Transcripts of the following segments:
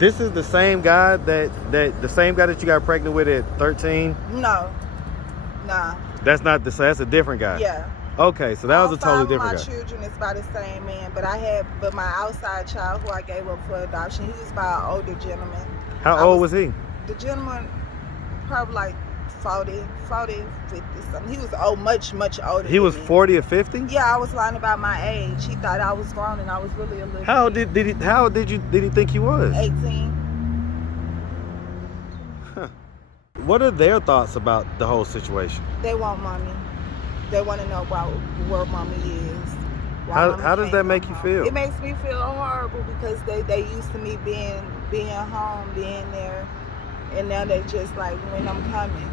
This is the same guy that you got pregnant with at 13? No. Nah. That's not that's a different guy. Yeah. Okay, so that was a totally different guy. My children is by the same man, but my outside child who I gave up for adoption, he was by an older gentleman. How old was he? The gentleman probably like 40, 50 something. He was much older. He was 40 or 50? Yeah, I was lying about my age. He thought I was grown and I was really a little. How old did he think you was? 18. Huh. What are their thoughts about the whole situation? They want mommy. They want to know about where mommy is. How does that make you feel? It makes me feel horrible because they used to me being home, being there, and now they just like, when I'm coming.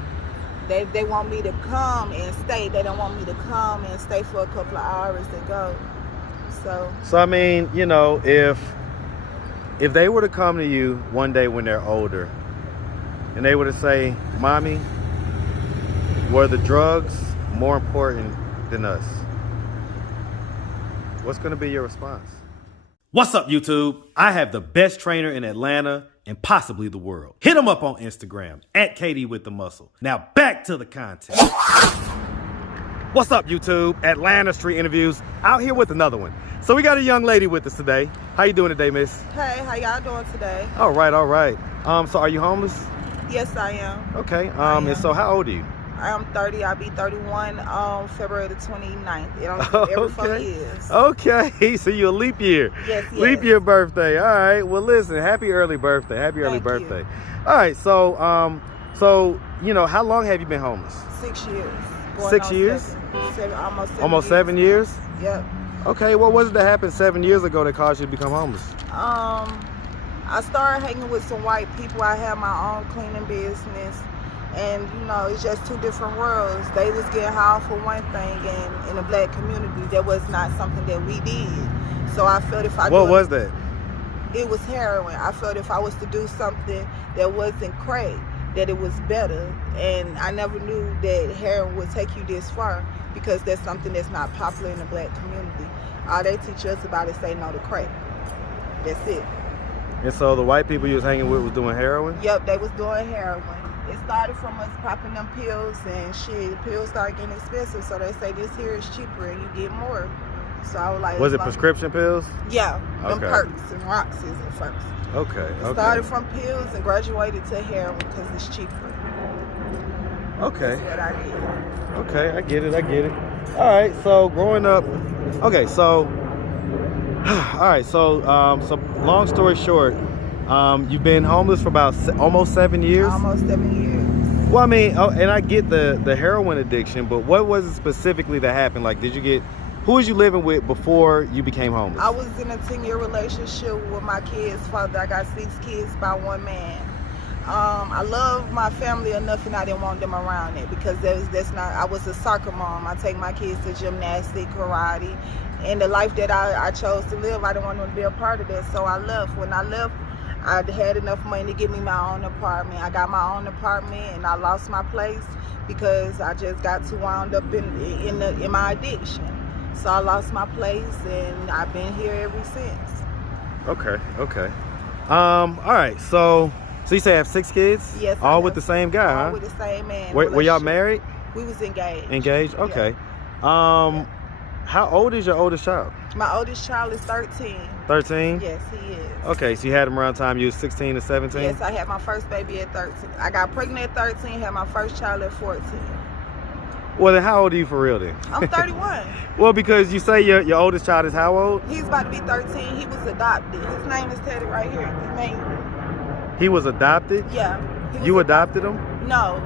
They want me to come and stay. They don't want me to come and stay for a couple of hours and go. So I mean, you know, if they were to come to you one day when they're older and they were to say, Mommy, were the drugs more important than us? What's going to be your response? What's up, YouTube? I have the best trainer in Atlanta and possibly the world. Hit him up on Instagram at Katie with the Muscle. Now back to the content. What's up, YouTube? Atlanta Street Interviews out here with another one. So we got a young lady with us today. How you doing today, miss? Hey, how y'all doing today? All right. So are you homeless? Yes, I am. Okay. And so how old are you? I am 30. I'll be 31 on February the 29th. It only every 4 years. Okay, so you're a leap year. Yes. Leap year birthday. All right. Well, listen, happy early birthday. Happy early birthday. All right. So, you know, how long have you been homeless? 6 years. 6 years? Almost 7 years? Yep. Okay. What was it that happened 7 years ago that caused you to become homeless? I started hanging with some white people. I had my own cleaning business. And, you know, it's just two different worlds. They was getting high for one thing, and in the black community, that was not something that we did. So I felt if I What was that? It was heroin. I felt if I was to do something that wasn't crack, that it was better. And I never knew that heroin would take you this far because that's something that's not popular in the black community. All they teach us about is say no to crack. That's it. And so the white people you was hanging with was doing heroin? Yep, they was doing heroin. It started from us popping them pills, and shit, the pills started getting expensive, so they say this here is cheaper and you get more. So I was like... Was it prescription pills? Yeah, them Okay. Perks and Roxys at first. Okay, It started from pills and graduated to heroin because it's cheaper. Okay. That's what I did. Okay, I get it. All right, so growing up... Okay, so... All right, so long story short, you've been homeless for about almost 7 years? Almost 7 years. Well, I mean, and I get the heroin addiction, but what was it specifically that happened? Like, who was you living with before you became homeless? I was in a 10-year relationship with my kid's father. I got 6 kids by one man. I love my family enough, and I didn't want them around it because that's not. I was a soccer mom. I take my kids to gymnastics, karate, and the life that I chose to live, I didn't want them to be a part of that. So I left. When I left, I had enough money to give me my own apartment. I got my own apartment, and I lost my place because I just got too wound up in my addiction. So I lost my place, and I've been here ever since. Okay. All right, so you say you have 6 kids? Yes. All with the same guy, huh? All with the same man. Were y'all married? We was engaged. Engaged? Okay. Yeah. How old is your oldest child? My oldest child is 13. 13? Yes, he is. Okay, so you had him around the time you was 16 to 17? Yes, I had my first baby at 13. I got pregnant at 13, had my first child at 14. Well, then how old are you for real then? I'm 31. Well, because you say your oldest child is how old? He's about to be 13. He was adopted. His name is Teddy right here. He was adopted? Yeah. You adopted him? No.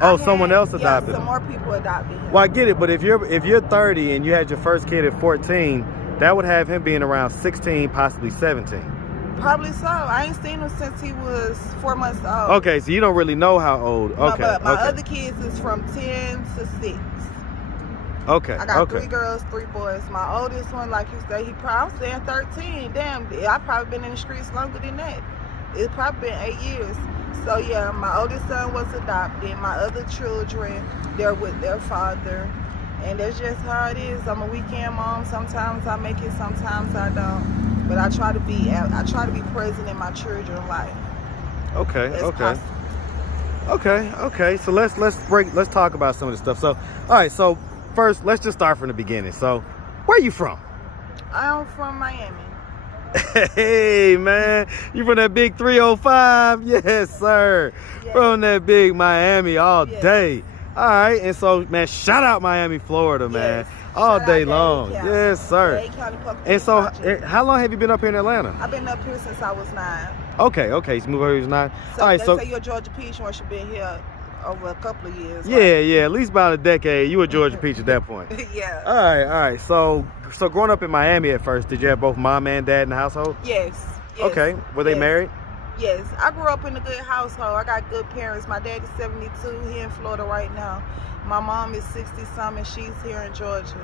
Oh, someone else adopted him? Some more people adopted him. Well, I get it, but if you're 30 and you had your first kid at 14, that would have him being around 16, possibly 17. Probably so. I ain't seen him since he was 4 months old. Okay, so you don't really know how old. No, Okay. but my other kids is from 10 to 6. Okay. I got 3 girls, 3 boys. My oldest one, like you say, I'm saying 13. Damn, I probably been in the streets longer than that. It's probably been 8 years. So yeah, my oldest son was adopted. My other children, they're with their father. And that's just how it is. I'm a weekend mom. Sometimes I make it, sometimes I don't. But I try to be present in my children's life. Okay, As okay. possible. Okay. So let's talk about some of this stuff. So, all right. So first, let's just start from the beginning. So, where you from? I'm from Miami. Hey man, you from that big 305? Yes, sir. Yes. From that big Miami all Yes. day. All right. And so, man, shout out Miami, Florida, man, Yes. all Shout out day Dade long. County. Yes, sir. Dade County Public And so, Project. how long have you been up here in Atlanta? I've been up here since I was 9. Okay. So move over here 9. So All right. they So say you're a Georgia Peach once you've been here over a couple of years. yeah, at least about a decade. You were Georgia Peach at that point. Right? Yeah. All right. So growing up in Miami at first, did you have both mom and dad in the household? Yes. Okay. Were they Yes. married? Yes. I grew up in a good household. I got good parents. My dad is 72. He in Florida right now. My mom is 60-something. She's here in Georgia.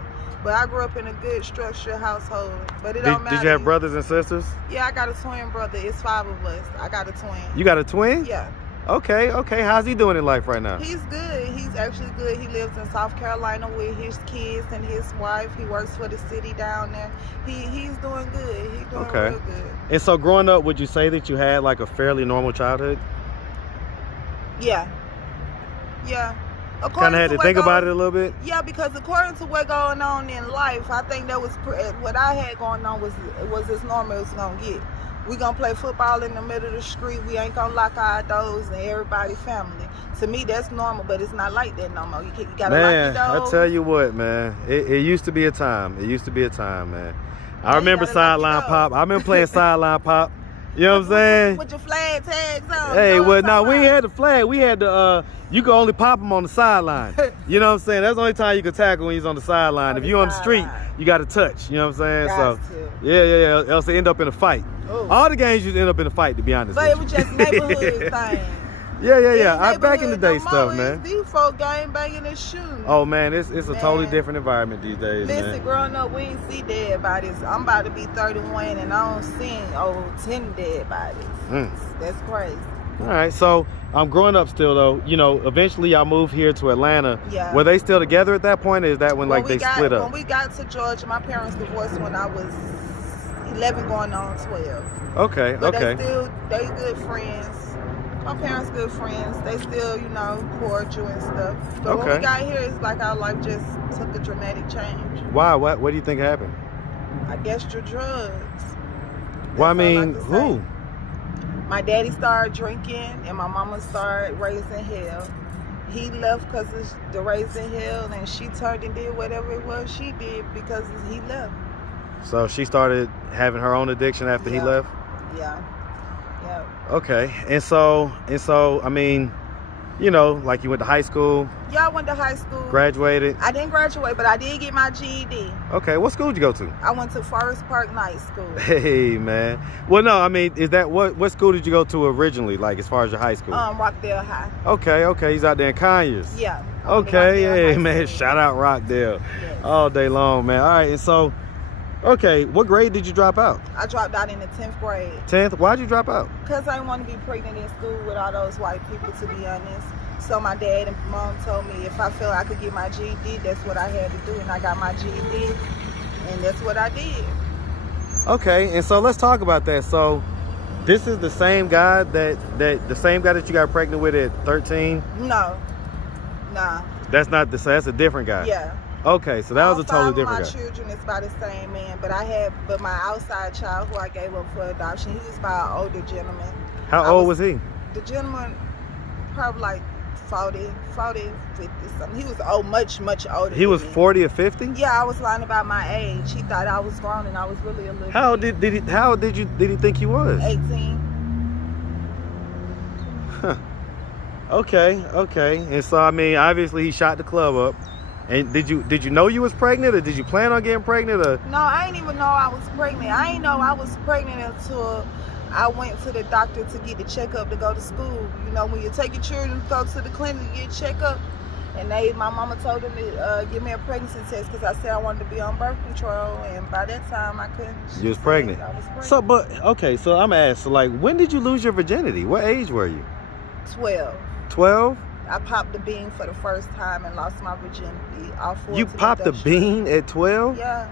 But I grew up in a good structured household. But it don't matter. Did you have brothers and sisters? Yeah, I got a twin brother. It's 5 of us. I got a twin. You got a twin? Yeah. Okay. How's he doing in life right now? He's good. He's actually good. He lives in South Carolina with his kids and his wife. He works for the city down there. He's doing good. He's doing Okay. real good. And so growing up, would you say that you had like a fairly normal childhood? Yeah. Kind of had to think about it a little bit? Yeah, because according to what going on in life, I think that was what I had going on was as normal as it's gonna get. We gonna play football in the middle of the street. We ain't gonna lock our doors and everybody family. To me, that's normal, but it's not like that no more. You gotta lock Man, your doors. I tell you what, man. It used to be a time. It used to be a time, man. I remember gotta lock your sideline doors. pop. I remember playing sideline pop. You know what I'm saying? With your flag tags on. Hey, you know well, what no, I'm we talking ain't had the flag. We had the, you could only pop them on the sideline. You know what I'm saying? That's the only time you could tackle when he's on the sideline. On If the you're on the street, sideline. you got to touch. You know what I'm saying? Got So, to. yeah. Else they end up in a fight. Ooh. All the games used to end up in a fight, to be honest But it with was you. just neighborhood thing. Yeah. Back in the day stuff, man. These folk game banging and shooting. Oh, man, it's a totally Man. different environment these days, Listen, man. growing up, we ain't see dead bodies. I'm about to be 31 and I don't see 10 dead bodies. Mm. That's crazy. All right, so I'm growing up still, though. You know, eventually y'all moved here to Atlanta. Yeah. Were they still together at that point, or is that when they split up? When we got to Georgia, my parents divorced when I was 11 going on 12. Okay. But they good friends. My parents good friends. They still, cordial and stuff. But when Okay. we got here, it's like our life just took a dramatic change. Why? What do you think happened? I guess your drugs. Well, I That's all mean, can who? say. My daddy started drinking and my mama started raising hell. He left because of the raising hell, and she turned and did whatever it was she did because he left. So she started having her own addiction after he Yeah. left? Yeah. Okay. And so, I mean, like you went to high school, Yeah, I went to high school. graduated. I didn't graduate, but I did get my GED. Okay, what school did you go to? I went to Forest Park Night School. Hey, man. Well, no, I mean, is that what school did you go to originally, like as far as your high school? Rockdale High. Okay, he's out there in Conyers. Yeah. I went to Okay, Rockdale hey, High man, School. shout out Rockdale. Yes. All day long, man. All right, and so, okay, what grade did you drop out? I dropped out in the 10th grade 10th? Why'd you drop out? because I didn't want to be pregnant in school with all those white people, to be honest. So my dad and mom told me if I felt I could get my GED, that's what I had to do, and I got my GED, and that's what I did. Okay, and so let's talk about that. So, this is the same guy that you got pregnant with at 13? No. Nah. That's not the same. That's a different guy. Yeah. Okay, so that was a totally different My guy. children is by the same man, but my outside child who I gave up for adoption, he was by an older gentleman. How old was he? The gentleman, probably like 40, 50 something. He was much older. He was than me. 40 or 50? Yeah, I was lying about my age. He thought I was grown and I was really a little. How old did he think he was? 18. Okay. And so I mean, obviously he shot the club up. And did you know you was pregnant, or did you plan on getting pregnant, or? No, I didn't even know I was pregnant. I didn't know I was pregnant until I went to the doctor to get the checkup to go to school. When you take your children to go to the clinic to get a checkup, and my mama told them to give me a pregnancy test because I said I wanted to be on birth control, and by that time I couldn't. You was pregnant. I was pregnant. So, so I'm asking, so like, when did you lose your virginity? What age were you? 12. 12? I popped the bean for the first time and lost my virginity. You popped a bean at 12? Yeah.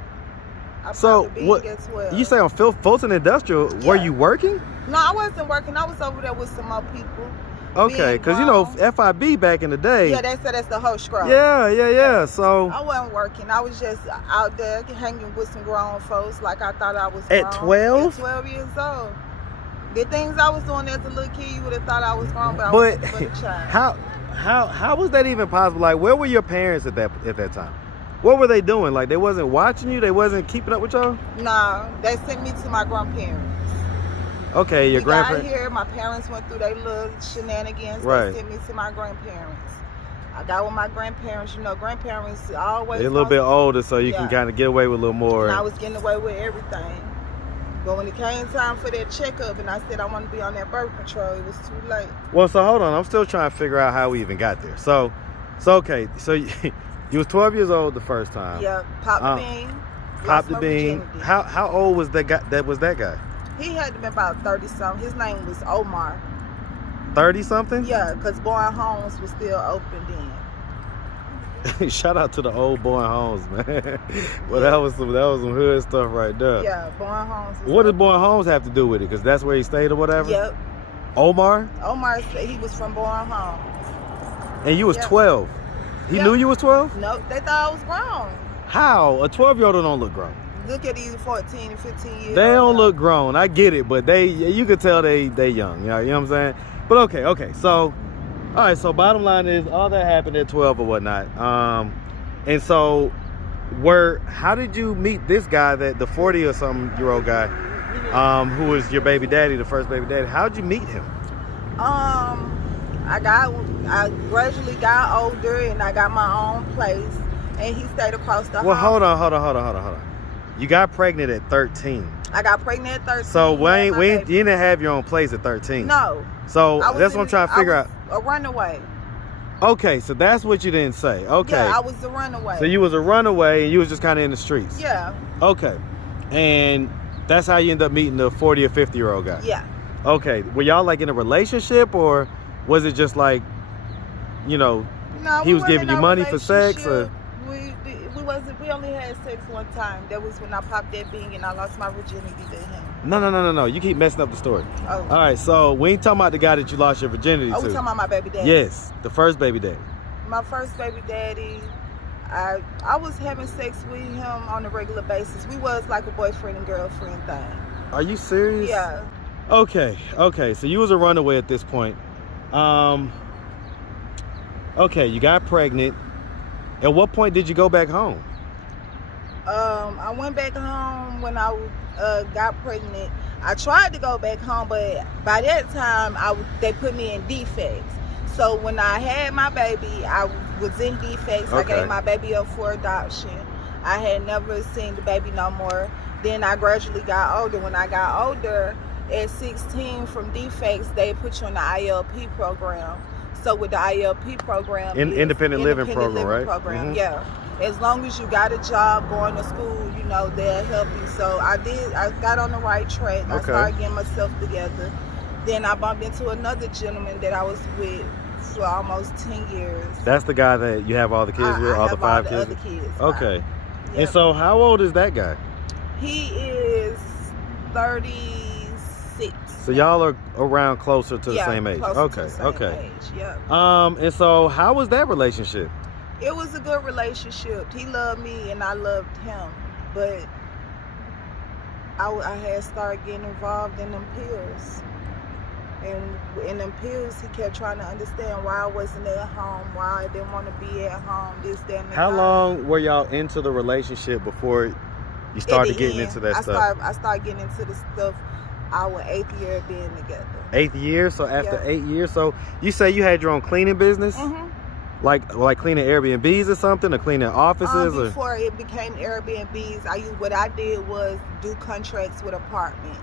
I So popped the bean what? at 12. You say on Fulton Industrial? Yeah. Were you working? No, I wasn't working. I was over there with some more people. Okay, because you know FIB back in the day. Yeah, they said that's the whole scroll. Yeah. So I wasn't working. I was just out there hanging with some grown folks like I thought I was grown. At 12? At 12 years old. The things I was doing as a little kid, you would have thought I was grown, but I was but a child. How was that even possible? Like, where were your parents at that time? What were they doing? Like, they wasn't watching you? They wasn't keeping up with y'all? No, they sent me to my grandparents. Okay, your grandparents. We got here, my parents went through their little shenanigans. Right. They sent me to my grandparents. I got with my grandparents. You know, grandparents always. They're a little bit older, so you can kind of get away with a little more. And I was getting away with everything. But when it came time for that checkup and I said I want to be on that birth control, it was too late. Well, so hold on. I'm still trying to figure out how we even got there. So okay. So you was 12 years old the first time. Yeah, popped the bean. Popped the bean. How old was that guy? That guy? He had to be about 30-something. His name was Omar. 30-something? Yeah, because Bowen Homes was still open then. Shout out to the old Bowen Homes, man. Well, that was some hood stuff right there. Yeah, Bowen Homes. What did Bowen Homes have to do with it? Because that's where he stayed or whatever? Yep. Omar? Omar said he was from Bowen Homes. And you was 12? He knew you was 12? Nope, they thought I was grown. How? A 12-year-old don't look grown. Look at these 14 and 15 years. They don't look grown. I get it, but you could tell they young. You know what I'm saying? But okay. So, all right. So bottom line is all that happened at 12 or whatnot. And so how did you meet this guy, the 40 or something year old guy, who was your baby daddy, the first baby daddy? How'd you meet him? I gradually got older and I got my own place, and he stayed across the hall. Well, hold on. You got pregnant at 13. I got pregnant at 13. So you didn't have your own place at 13. No. So that's what I'm trying to figure out. A runaway. Okay, so that's what you didn't say. Okay. Yeah, I was a runaway. So you was a runaway and you was just kind of in the streets. Yeah. Okay. And that's how you end up meeting the 40 or 50-year-old guy. Yeah. Okay. Were y'all like in a relationship, or was it just like, he was giving you money for sex, or? We only had sex one time. That was when I popped that bean and I lost my virginity to him. No. You keep messing up the story. Oh. All right, so we ain't talking about the guy that you lost your virginity to. We talking about my baby daddy. Yes, the first baby daddy. My first baby daddy, I was having sex with him on a regular basis. We was like a boyfriend and girlfriend thing. Are you serious? Yeah. Okay. So you was a runaway at this point. Okay, you got pregnant. At what point did you go back home? I went back home when I got pregnant. I tried to go back home, but by that time, they put me in defects. So when I had my baby, I was in defects. Okay. I gave my baby up for adoption. I had never seen the baby no more. Then I gradually got older. When I got older, at 16 from defects, they put you on the ILP program. So with the ILP program, independent living program, right? Mm-hmm. Yeah. As long as you got a job, going to school, they'll help you. So I got on the right track. Okay. I started getting myself together. Then I bumped into another gentleman that I was with for almost 10 years. That's the guy that you have all the kids with, all the 5 kids? Other kids. Okay. Yep. And so how old is that guy? He is 36. So y'all are around closer to the same age. Okay. To the same age. Yeah. And so how was that relationship? It was a good relationship. He loved me and I loved him, but I had started getting involved in them pills. And in them pills, he kept trying to understand why I wasn't at home, why I didn't want to be at home, this, that, and the How long were y'all into the relationship before you started getting into that stuff? I started getting into the stuff our 8th year of being together. 8th year? So after 8 years, so you say you had your own cleaning business? Mm-hmm. Like cleaning Airbnbs or something, or cleaning offices? Before it became Airbnbs, what I did was do contracts with apartments.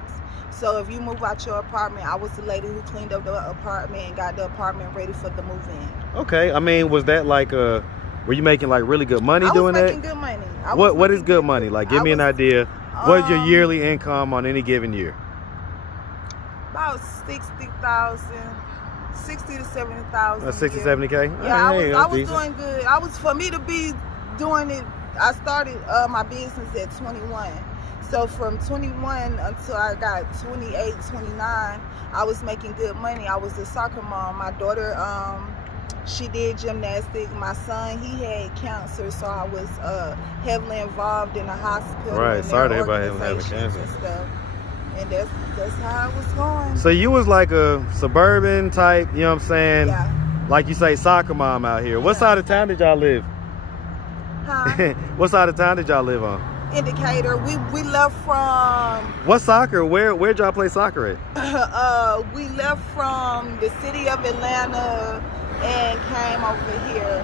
So if you move out your apartment, I was the lady who cleaned up the apartment and got the apartment ready for the move-in. Okay, I mean, was that were you making like really good money doing that? I was making good money. What is good money? Like, give me an idea. What's your yearly income on any given year? About 60,000. 60 to 70,000. 60, 70K? Yeah, I was doing good. For me to be doing it, I started my business at 21. So from 21 until I got 28, 29, I was making good money. I was a soccer mom. My daughter, she did gymnastics. My son, he had cancer, so I was heavily involved in the hospital. Right. Sorry to everybody having organizations cancer. and stuff. And that's how it was going. So you was like a suburban type, you know what I'm saying? Yeah. Like you say, soccer mom out here. What side of town did y'all live? Huh? What side of town did y'all live on? Indicator. We left from What soccer? Where'd y'all play soccer at? we left from the city of Atlanta and came over here.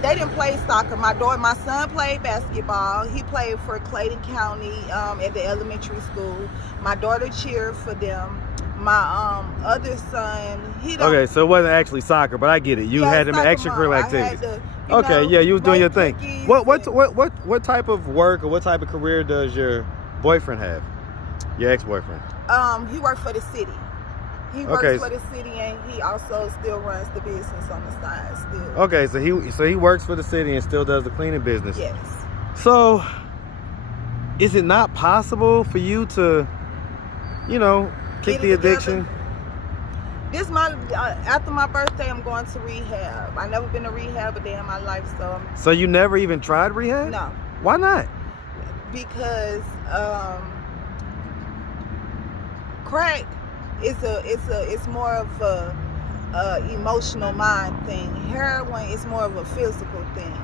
They didn't play soccer. My son played basketball. He played for Clayton County at the elementary school. My daughter cheered for them. My other son, he don't. Okay, so it wasn't actually soccer, but I get it. You had them extracurricular activities. Okay, yeah, you was doing your thing. What type of work or what type of career does your boyfriend have? Your ex-boyfriend? He worked for the city. He works for the city, and he also still runs the business on the side still. Okay, so he works for the city and still does the cleaning business. Yes. So, is it not possible for you to, kick the addiction? This month, after my birthday, I'm going to rehab. I've never been to rehab a day in my life, so. So you never even tried rehab? No. Why not? Because crack it's more of a emotional mind thing. Heroin is more of a physical thing.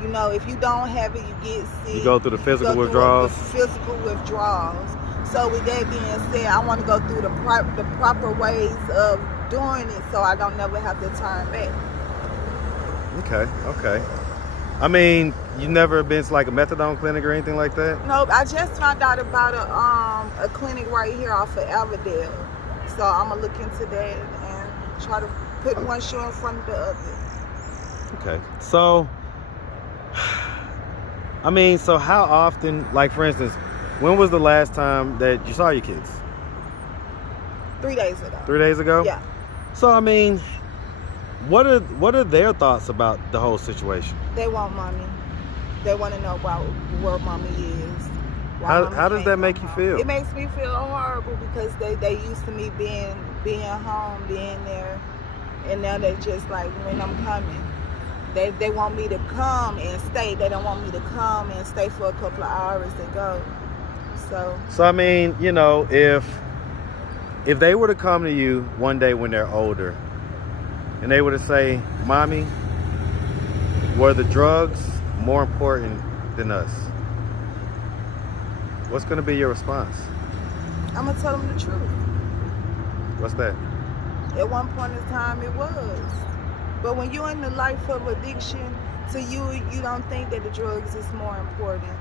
If you don't have it, you get sick. You go through the physical withdrawals. So with that being said, I want to go through the proper ways of doing it, so I don't never have to turn back. Okay. I mean, you never been to like a methadone clinic or anything like that? Nope. I just found out about a clinic right here off of Averdale. So I'm gonna look into that and try to put one shoe in front of the other. Okay. So, I mean, so how often, like for instance, when was the last time that you saw your kids? 3 days ago. 3 days ago? Yeah. So, I mean, what are their thoughts about the whole situation? They want mommy. They want to know about where mommy is. How does that make you feel? It makes me feel horrible because they used to me being home, being there, and now they just like, when I'm coming. They want me to come and stay. They don't want me to come and stay for a couple of hours and go. So I mean, if they were to come to you one day when they're older and they were to say, Mommy, were the drugs more important than us? What's going to be your response? I'm going to tell them the truth. What's that? At one point in time, it was. But when you're in the life of addiction, to you don't think that the drugs is more important.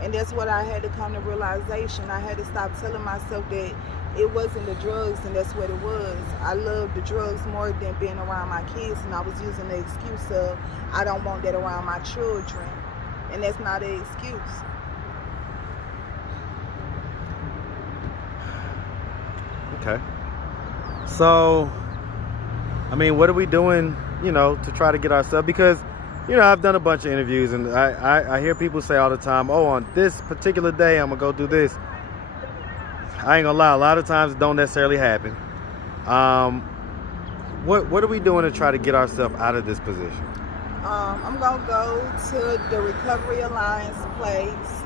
And that's what I had to come to realization. I had to stop telling myself that it wasn't the drugs and that's what it was. I loved the drugs more than being around my kids, and I was using the excuse of, I don't want that around my children. And that's not an excuse. Okay. So, I mean, what are we doing, to try to get ourselves, because I've done a bunch of interviews and I hear people say all the time, oh, on this particular day, I'm going to go do this. I ain't gonna lie, a lot of times it don't necessarily happen. What are we doing to try to get ourselves out of this position? I'm going to go to the Recovery Alliance place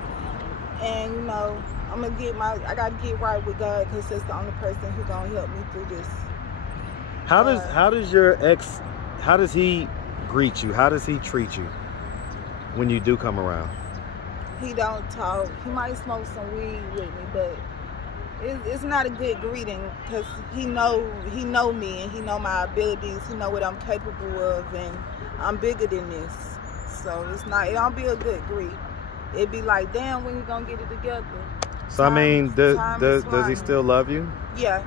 and, I got to get right with God because that's the only person who's going to help me through this. How does your ex, how does he greet you? How does he treat you when you do come around? He don't talk. He might smoke some weed with me, but it's not a good greeting because he know me and he know my abilities. He know what I'm capable of, and I'm bigger than this. So it don't be a good greet. It'd be like, damn, when you gonna get it together? So I mean, does he still love you? Yeah.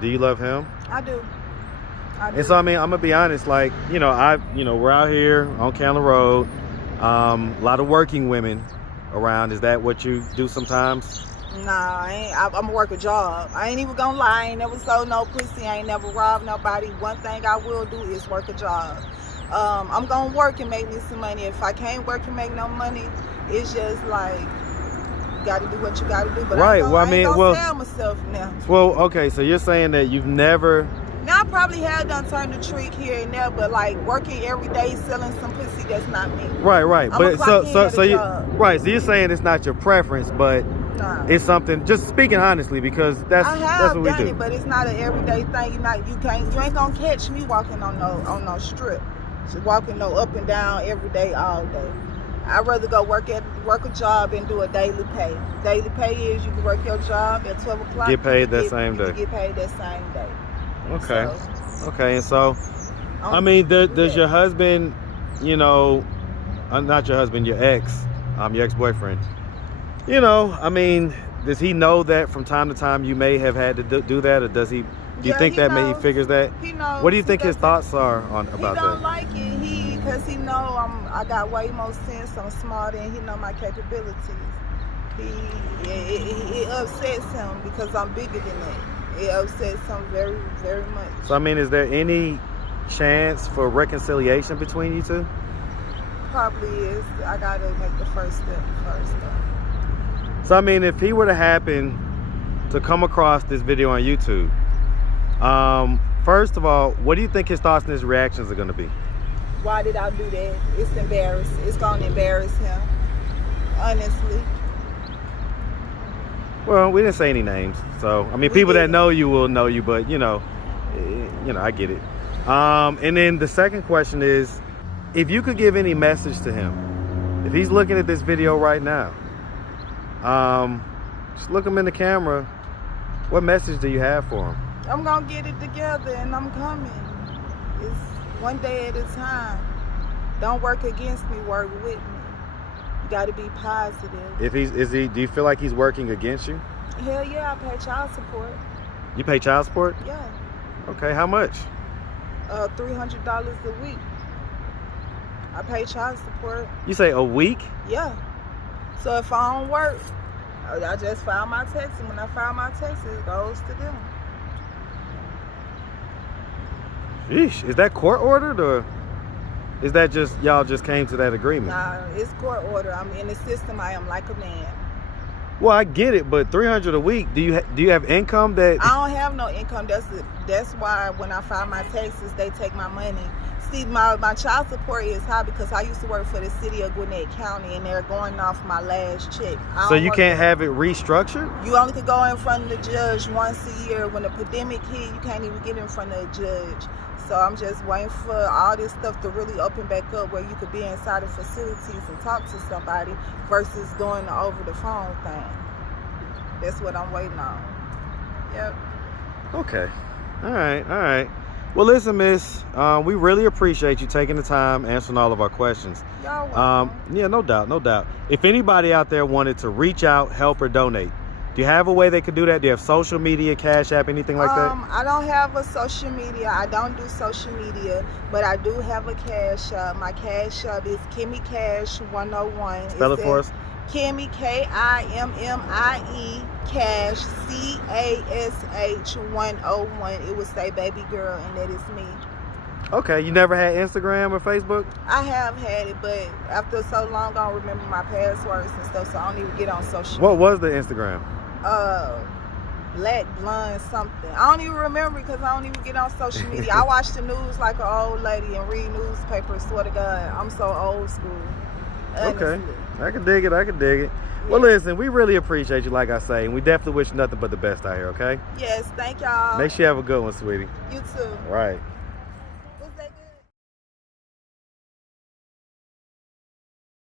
Do you love him? I do. And so I mean, I'm gonna be honest. Like, we're out here on Candler Road. A lot of working women around. Is that what you do sometimes? Nah, I'm gonna work a job. I ain't even gonna lie. I ain't never sold no pussy. I ain't never robbed nobody. One thing I will do is work a job. I'm gonna work and make me some money. If I can't work and make no money, it's just like You got to do what you got to do. But Right, I ain't gonna sell myself now. Well, okay, so you're saying that you've never... Now I probably have done turned the trick here and there, but like working every day selling some pussy, that's not me. Right. I'm But so you're saying it's not your preference, but nah. it's something. Just speaking honestly, because that's what we do. It, but it's not an everyday thing. You ain't gonna catch me walking on no strip, walking no up and down every day, all day. I'd rather go work a job and do a daily pay. Daily pay is you can work your job at 12 o'clock. Get paid that same day. Get paid that same day. Okay. So, okay, and so, I mean, does your husband, not your husband, your ex-boyfriend, I mean, does he know that from time to time you may have had to do that, or does he? Do you think that maybe he figures that? He knows. What do you think his thoughts are about that? He don't like it. Because he know I got way more sense. I'm smarter, and he know my capabilities. It upsets him because I'm bigger than that. It upsets him very, very much. So I mean, is there any chance for reconciliation between you two? Probably is. I gotta make the first step first, though. So I mean, if he were to happen to come across this video on YouTube, first of all, what do you think his thoughts and his reactions are going to be? Why did I do that? It's embarrassing. It's going to embarrass him, honestly. Well, we didn't say any names, so I mean, people that know you will know you, but I get it. And then the second question is, if you could give any message to him, if he's looking at this video right now, just look him in the camera. What message do you have for him? I'm gonna get it together, and I'm coming. It's one day at a time. Don't work against me, work with me. You gotta be positive. Do you feel like he's working against you? Hell yeah, I pay child support. You pay child support? Yeah. Okay, how much? $300 a week. I pay child support. You say a week? Yeah. So if I don't work, I just file my taxes. When I file my taxes, it goes to them. Sheesh, is that court ordered, or is that just y'all just came to that agreement? Nah, it's court order. I'm in the system. I am like a man. Well, I get it, but $300 a week. Do you have income that? I don't have no income. That's why when I file my taxes, they take my money. See, my child support is high because I used to work for the city of Gwinnett County, and they're going off my last check. So you can't have it restructured? You only could go in front of the judge once a year. When the pandemic hit, you can't even get in front of the judge. So I'm just waiting for all this stuff to really open back up where you could be inside of facilities and talk to somebody versus doing the over the phone thing. That's what I'm waiting on. Yep. Okay. All right. Well, listen, miss, we really appreciate you taking the time answering all of our questions. Y'all welcome. Yeah, no doubt. If anybody out there wanted to reach out, help, or donate, do you have a way they could do that? Do you have social media, Cash App, anything like that? I don't have a social media. I don't do social media, but I do have a Cash App. My Cash App is Kimmy Cash 101. Spell it for us. Kimmy, Kimmie, Cash, CASH 101. It would say baby girl, and that is me. Okay, you never had Instagram or Facebook? I have had it, but after so long, I don't remember my passwords and stuff, so I don't even get on social What was the Instagram? Black Blonde something. I don't even remember because I don't even get on social media. I watch the news like an old lady and read newspapers. Swear to God, I'm so old school. Honestly. Okay, I can dig it. Yeah. Well, listen, we really appreciate you, like I say, and we definitely wish you nothing but the best out here, okay? Yes, thank y'all. Make sure you have a good one, sweetie. You too. All right.